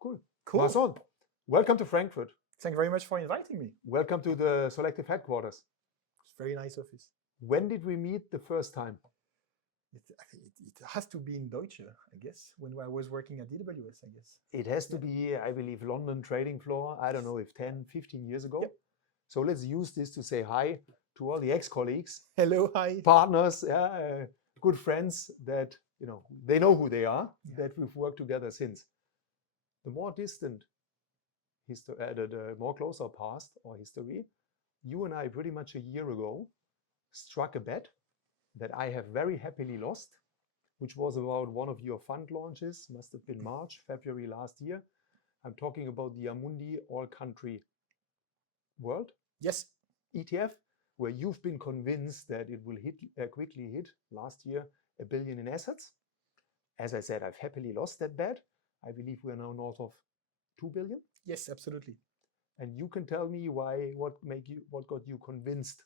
Cool. Cool. Vincent, welcome to Frankfurt. Thank you very much for inviting me. Welcome to the Solactive headquarters. It's a very nice office. When did we meet the first time? It has to be in Deutsche, I guess, when I was working at DWS, I guess. It has to be, I believe, London trading floor. I don't know if 10, 15 years ago. Yep. So let's use this to say hi to all the ex-colleagues. Hello, hi. Partners, good friends that, they know who they are, that we've worked together since. The more distant the more closer past or history, you and I pretty much a year ago struck a bet that I have very happily lost, which was about one of your fund launches, must have been March, February last year. I'm talking about the Amundi All-Country World ETF, where you've been convinced that it will quickly hit last year $1 billion in assets. As I said, I've happily lost that bet. I believe we're now north of 2 billion. Yes, absolutely. And you can tell me what got you convinced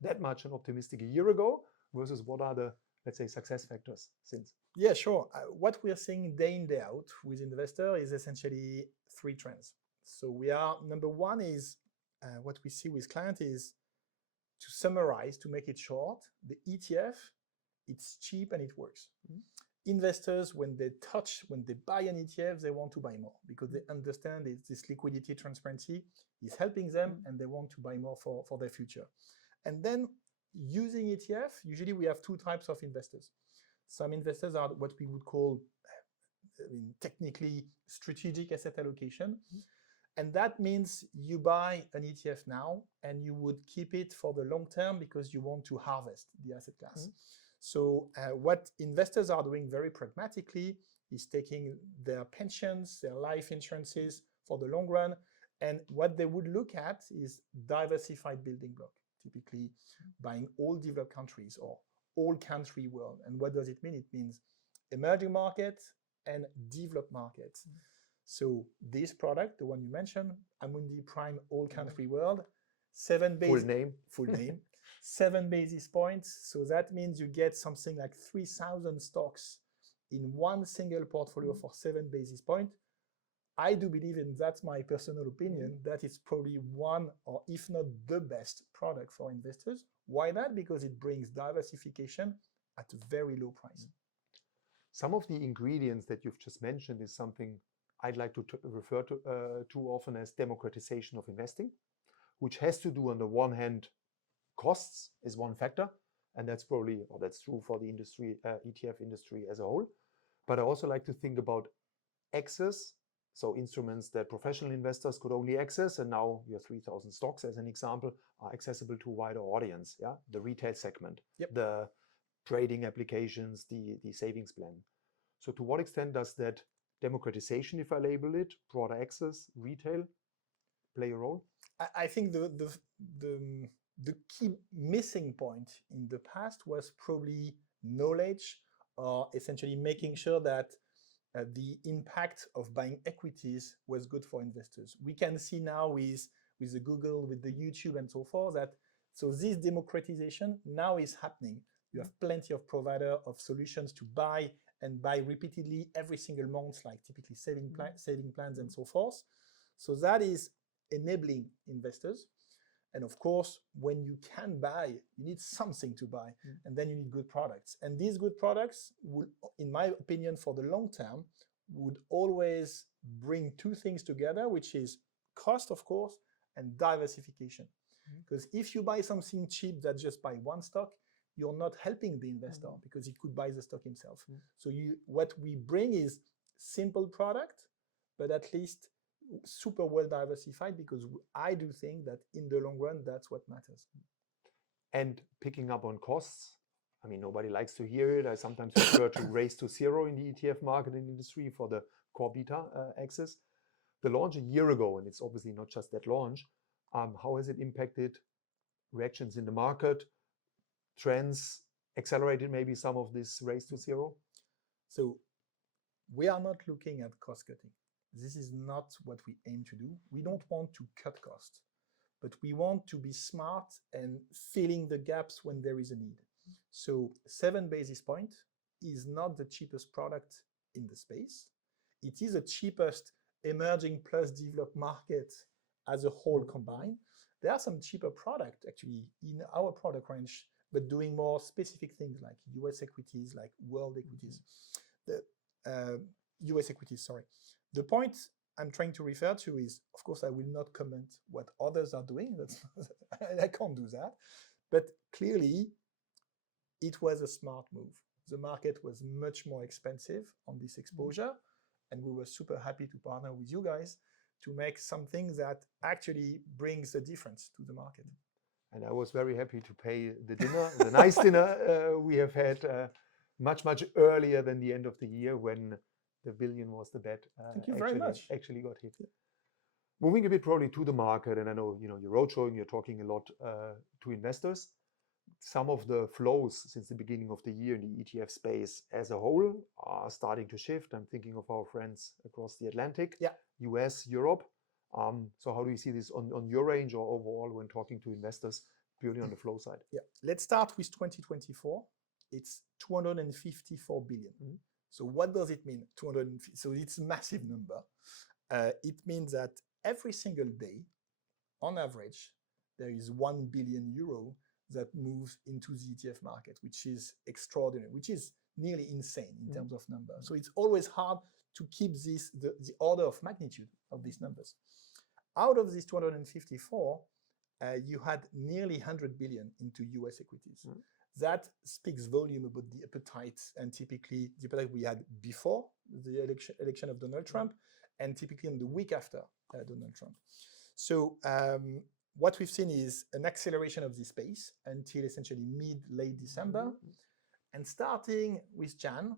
that much and optimistic a year ago versus what are the, let's say, success factors since? Yeah, sure. What we are seeing day in, day out with investor is essentially 3 trends. So number one is what we see with clients is, to summarize, to make it short, the ETF, it's cheap and it works. Mm-hmm. Investors, when they buy an ETF, they want to buy more because they understand this liquidity transparency is helping them and they want to buy more for their future. And then using ETF, usually we have 2 types of investors. Some investors are what we would call, technically strategic asset allocation. And that means you buy an ETF now and you would keep it for the long term because you want to harvest the asset class. So what investors are doing very pragmatically is taking their pensions, their life insurances for the long run. And what they would look at is diversified building block, typically buying all developed countries or all country world. And what does it mean? It means emerging markets and developed markets. So this product, the one you mentioned, Amundi Prime All Country World, 7 basis full name, 7 basis points. So that means you get something like 3,000 stocks in one single portfolio for 7 basis points. I do believe, and that's my personal opinion, that it's probably one or if not the best product for investors. Why that? Because it brings diversification at a very low price. Some of the ingredients that you've just mentioned is something I'd like to refer to too often as democratization of investing, which has to do on the one hand, costs is one factor, and that's true for the industry, ETF industry as a whole. But I also like to think about access, so instruments that professional investors could only access, and now your 3,000 stocks, as an example, are accessible to a wider audience. Yeah, the retail segment, the trading applications, the savings plan. So to what extent does that democratization, if I label it, broader access, retail, play a role? I think the key missing point in the past was probably knowledge, or essentially making sure that the impact of buying equities was good for investors. We can see now with the Google, with the YouTube and so forth, so this democratization now is happening. You have plenty of provider of solutions to buy and buy repeatedly every single month, like typically saving plans and so forth. So that is enabling investors. And of course, when you can buy, you need something to buy, and then you need good products. And these good products would, in my opinion, for the long term, would always bring 2 things together, which is cost, of course, and diversification. Because if you buy something cheap that just buy one stock, you're not helping the investor because he could buy the stock himself. So what we bring is simple product, but at least super well diversified, because I do think that in the long run, that's what matters. And picking up on costs, I mean, nobody likes to hear it. I sometimes refer to race to zero in the ETF market and industry for the core beta axis. The launch a year ago, and it's obviously not just that launch, how has it impacted reactions in the market, trends, accelerated maybe some of this race to zero? So we are not looking at cost cutting. This is not what we aim to do. We don't want to cut costs, but we want to be smart and filling the gaps when there is a need. So 7 basis points is not the cheapest product in the space. It is the cheapest emerging plus developed markets as a whole combined. There are some cheaper products actually in our product range, but doing more specific things like US equities, like world equities. The US equities, sorry. The point I'm trying to refer to is, of course, I will not comment what others are doing. I can't do that. But clearly, it was a smart move. The market was much more expensive on this exposure, and we were super happy to partner with you guys to make something that actually brings the difference to the market. And I was very happy to pay the dinner, the nice dinner we have had much earlier than the end of the year when the billion was the bet. Thank you very much. Actually got hit. Yeah. Moving a bit probably to the market, and I know you're roadshowing, you're talking a lot to investors. Some of the flows since the beginning of the year in the ETF space as a whole are starting to shift. I'm thinking of our friends across the Atlantic, US, Europe. So how do you see this on your range or overall when talking to investors purely on the flow side? Yeah, let's start with 2024. It's 254 billion. So what does it mean? 250. So it's a massive number. It means that every single day, on average, there is 1 billion euro that moves into the ETF market, which is extraordinary, which is nearly insane in terms of number. So it's always hard to keep this the order of magnitude of these numbers. Out of these 254, you had nearly 100 billion into US equities. That speaks volume about the appetite, and typically the appetite we had before the election of Donald Trump, and typically in the week after Donald Trump. So what we've seen is an acceleration of this pace until essentially mid-late December. And starting with Jan,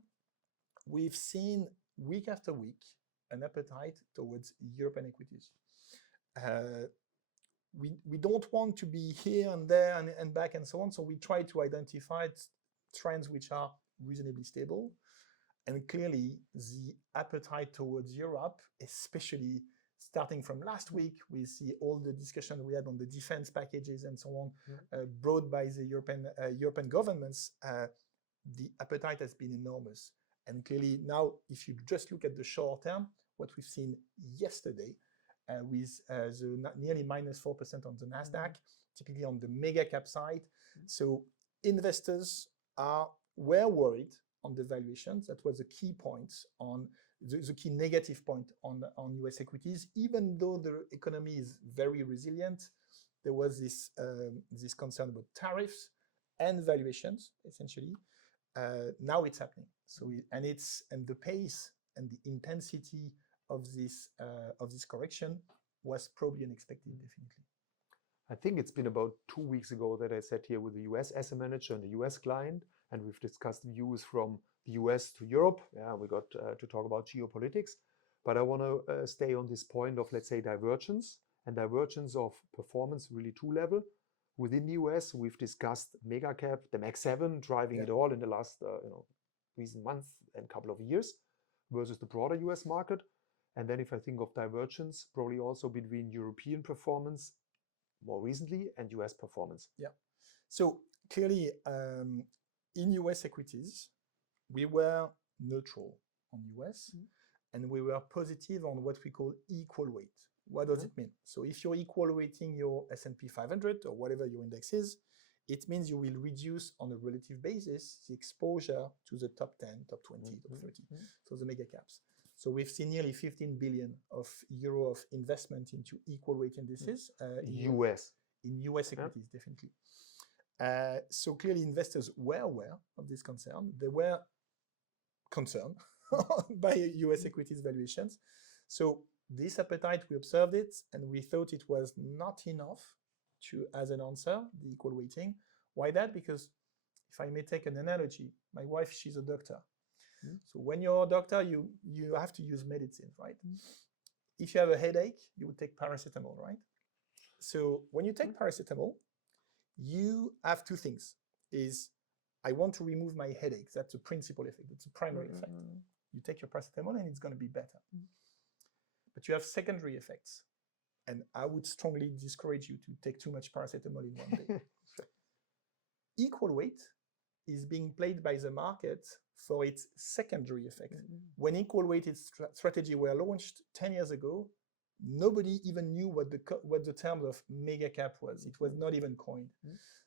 we've seen week after week an appetite towards European equities. We don't want to be here and there and back and so on, so we try to identify trends which are reasonably stable. And clearly, the appetite towards Europe, especially starting from last week, we see all the discussion we had on the defense packages and so on, brought by the European governments. The appetite has been enormous. And clearly now, if you just look at the short term, what we've seen yesterday with the nearly -4% on the NASDAQ, typically on the mega cap side. So investors were worried on the valuations. That was a key point on the key negative point on US equities. Even though the economy is very resilient, there was this concern about tariffs and valuations, essentially. Now it's happening. So and the pace and the intensity of this correction was probably unexpected, definitely. I think it's been about 2 weeks ago that I sat here with the US asset manager and the US client, and we've discussed views from the US to Europe. Yeah, we got to talk about geopolitics, but I want to stay on this point of, let's say, divergence of performance, really two level. Within the US, we've discussed mega cap, the Max 7 driving it all in the last recent month and couple of years versus the broader US market. And then if I think of divergence, probably also between European performance more recently and US performance. Yeah. So clearly, in US equities, we were neutral on US, and we were positive on what we call equal weight. What does it mean? So if you're equal weighting your S&P 500 or whatever your index is, it means you will reduce on a relative basis the exposure to the top 10, top 20, top 30, so the mega caps. So we've seen nearly 15 billion euro of investment into equal weight indices in US equities, definitely. So clearly investors were aware of this concern. They were concerned by US equities valuations. So this appetite, we observed it, and we thought it was not enough as an answer, the equal weighting. Why that? Because if I may take an analogy, my wife, she's a doctor. So when you're a doctor, you have to use medicine, right? If you have a headache, you would take paracetamol, right? So when you take paracetamol, you have two things. I want to remove my headache. That's a principal effect. It's a primary effect. You take your paracetamol and it's going to be better. But you have secondary effects. And I would strongly discourage you to take too much paracetamol in one day. Equal weight is being played by the market for its secondary effect. When equal weighted strategy were launched 10 years ago, nobody even knew what the term of mega cap was. It was not even coined.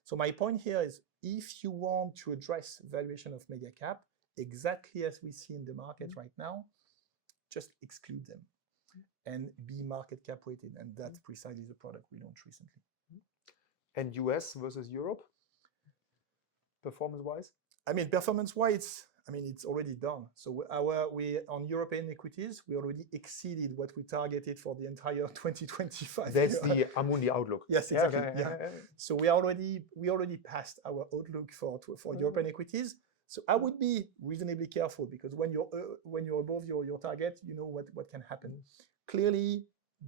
So my point here is, if you want to address valuation of mega cap, exactly as we see in the market right now, just exclude them and be market cap weighted. And that's precisely the product we launched recently. And US versus Europe, performance-wise? I mean, performance-wise, it's already done. So we on European equities, we already exceeded what we targeted for the entire 2025. That's the Amundi outlook. Yes, exactly. So we already passed our outlook for European equities. So I would be reasonably careful, because when you're above your target, you know what can happen. Clearly,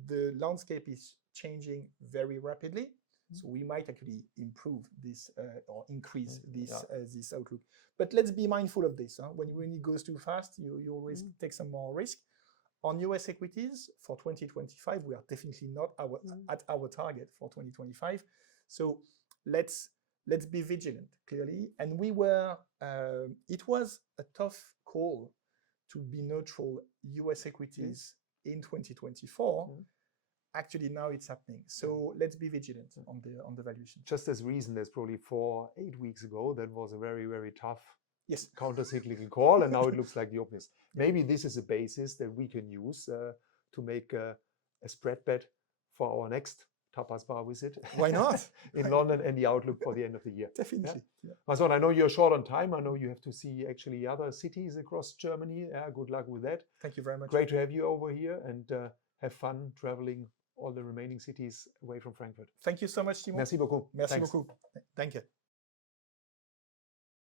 the landscape is changing very rapidly. So we might actually improve this or increase this outlook. But let's be mindful of this. When it goes too fast, you always take some more risk. On US equities for 2025, we are definitely not at our target for 2025. So let's be vigilant, clearly. And we were. It was a tough call to be neutral US equities in 2024. Actually, now it's happening. So let's be vigilant on the valuation. Just as recent as probably 4-8 weeks ago, that was a very, very tough counter-cyclical call, and now it looks like the openness. Maybe this is a basis that we can use to make a spread bet for our next tapas bar visit. Why not? In London, and the outlook for the end of the year. Definitely. Vincent, I know you're short on time. I know you have to see actually other cities across Germany. Good luck with that. Thank you very much. Great to have you over here, and have fun traveling all the remaining cities away from Frankfurt. Thank you so much, Timo. Merci beaucoup. Merci beaucoup. Thank you.